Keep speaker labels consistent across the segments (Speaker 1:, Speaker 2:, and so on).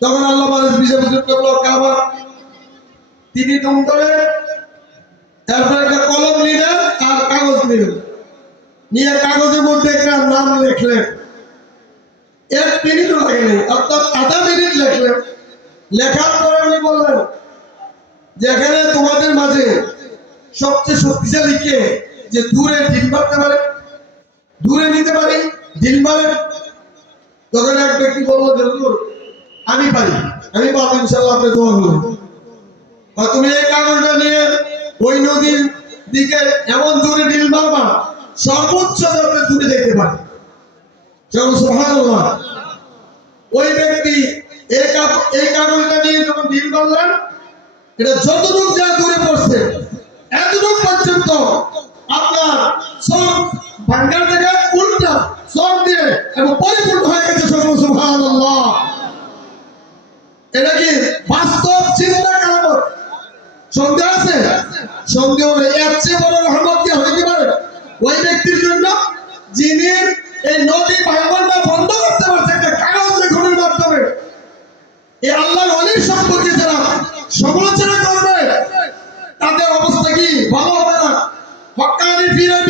Speaker 1: তখন আল্লাহ মানুষ বিজয় কাবা? তিনি দম করে তারপরে একটা কলম নিলেন আর কাগজ নিলেন। নিয়ে কাগজের মধ্যে একটা নাম লিখলেন। এক মিনিটও লাগেনি অর্থাৎ আধা মিনিট লিখলেন। লেখার পরে উনি বললেন, যেখানে তোমাদের মাঝে সবচেয়ে শক্তিশালী কে যে দূরে ডিম মারতে পারে, দূরে নিতে পারি ডিম মারে? তখন এক ব্যক্তি বলল, যে আমি পারি। আমি পাবো ইনশাল্লাহ আপনি দোয়া বা তুমি এই কাগজটা নিয়ে ওই নদীর দিকে এমন দূরে ডিল মারবা সর্বোচ্চ যাতে দূরে যেতে পারে। যেমন সুবহানাল্লাহ। ওই ব্যক্তি এই এই কাগজটা নিয়ে যখন ডিল মারলেন এটা যতটুকু যা দূরে পড়ছে, এতটুকু পর্যন্ত আপনার সব ভাঙ্গার জায়গায় এটা কি বাস্তব চিন্তা সন্দেহ আছে? সন্দেহ নেই এর চেয়ে বড় রহমত কি হইতে পারে ওই ব্যক্তির জন্য যিনি এই নদী ভাঙনটা বন্ধ করতে পারছে একটা কাগজ লেখনের মাধ্যমে। এই আল্লাহর অলির সম্পর্কে যারা সমালোচনা করবে, তাদের অবস্থা কি ভালো হবে না? হক্কানি পীরের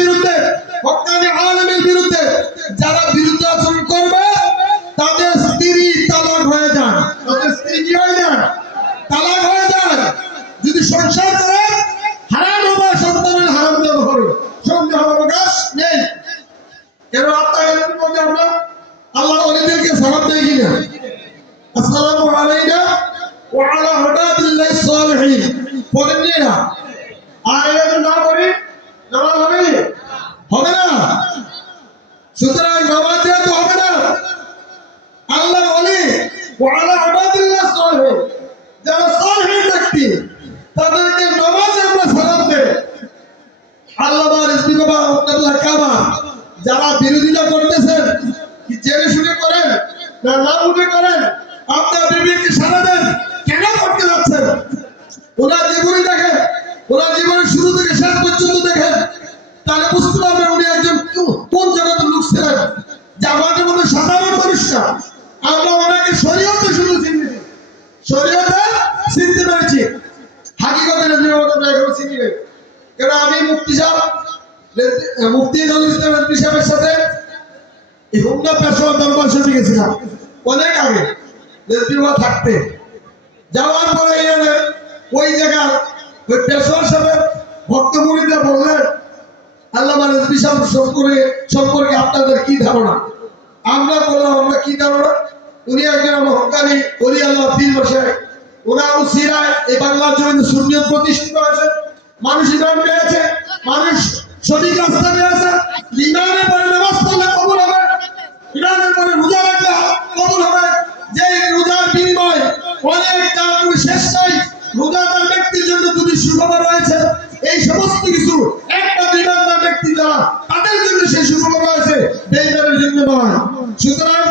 Speaker 1: সালিহিন পড়েন না। আর এরকম না করি নামাজ হবে হবে না। সুতরাং নামাজ যেহেতু হবে না। আল্লাহ অলি ওয়া আলা ইবাদিল্লাহিস যারা সালিহিন ব্যক্তি, তাদেরকে নামাজে আমরা সালাম আল্লাহ রিজবি বাবা আব্দুল্লাহ কাবা, যারা বিরোধিতা করতেছেন জেনে শুনে করেন না না বুঝে করেন? আপনার বিবেককে সারা দেন। কেন ওনার জীবনী দেখেন, ওনার জীবনের শুরু থেকে শেষ পর্যন্ত দেখেন। তাহলে বুঝতে পারবেন উনি একজন কোন জগতের লোক ছিলেন? যে আমাদের মধ্যে সাধারণ মানুষ না। আমরা ওনাকে শরীয়তে শুধু চিনি শরীয়তে চিনতে পেরেছি। হাকিগতের এখনও চিনি নেই কেন আমি মুক্তি সাহেব মুক্তি ইসলাম এমপি সাহেবের সাথে হুমনা পেশোয়া দরবার শরীফে গেছিলাম অনেক আগে। থাকতে যাওয়ার পরে ওই জায়গার ওই পেশোয়া সাহেবের ভক্ত মুড়িটা বললেন আল্লাহ মানে বিশাল সম্পর্কে সম্পর্কে আপনাদের কি ধারণা? আমরা বললাম, আমরা কি ধারণা? উনি একজন আমার হকানি অলি আল্লাহ ওনার উসিরায় এই বাংলার জমিনে প্রতিষ্ঠিত হয়েছে। মানুষ ইমান পেয়েছে, মানুষ সঠিক রাস্তা পেয়েছে ইমানের পরে সমস্ত কিছু। একটা বিমানদার ব্যক্তি যারা তাদের জন্য সেই সুখবর রয়েছে, বেইমানের জন্য নয়। সুতরাং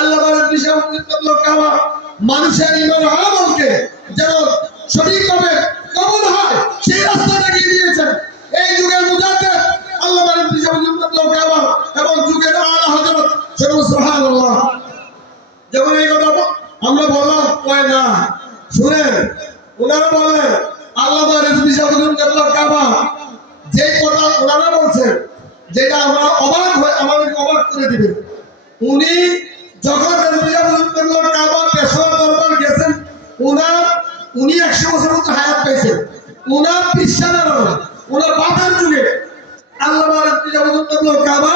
Speaker 1: আল্লাহ কামা মানুষের ইমান আমলকে যেন সঠিকভাবে কবুল হয়, সেই রাস্তাটা গিয়ে দিয়েছেন। এই যুগের মুজাদ্দেদ আল্লাহ কামা এবং যুগের আলা হযরত সেরকম সুবহানাল্লাহ। যখন এই কথা আমরা বললাম, কয় না? শুনেন, ওনারা বলেন আল্লাহ বিশাল কামা যে কথা ওনারা বলছেন, যেটা আমরা অবাক হয়ে আমাদেরকে অবাক করে দিবে উনি যখন রেজবিয়াবুল্লাহ কাবা পেশোয়ার দরবার গেছেন উনার উনি একশো বছর মতো হায়াত পেয়েছেন উনার পিসানার উনার বাপের যুগে। আল্লাহ রেজবিয়াবুল্লাহ কাবা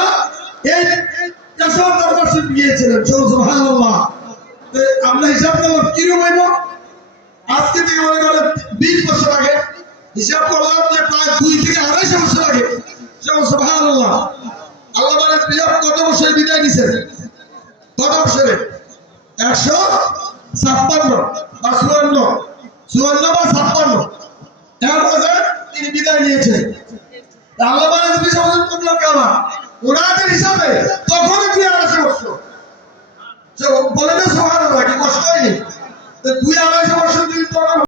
Speaker 1: এই পেশোয়ার দরবার গিয়েছিলেন। সুবহানাল্লাহ। আমরা হিসাব করলাম কীরকম আজকে থেকে মনে করেন বিশ বছর আগে হিসাব করলাম যে প্রায় দুই থেকে আড়াইশো বছর আগে ভালো আল্লাহ আল্লাহ মানে কত বছরে বিদায় নিছেন? কত বছরে? একশো ছাপ্পান্ন বা চুয়ান্ন। চুয়ান্ন বা ছাপ্পান্ন। তারপরে তিনি বিদায় নিয়েছেন। আল্লাহ মানে হিসাব করলাম কেমন ওনাদের হিসাবে তখন কি আড়াইশো বছর। বলে না সোহান কি কষ্ট হয়নি? দুই আড়াইশো বছর যদি তখন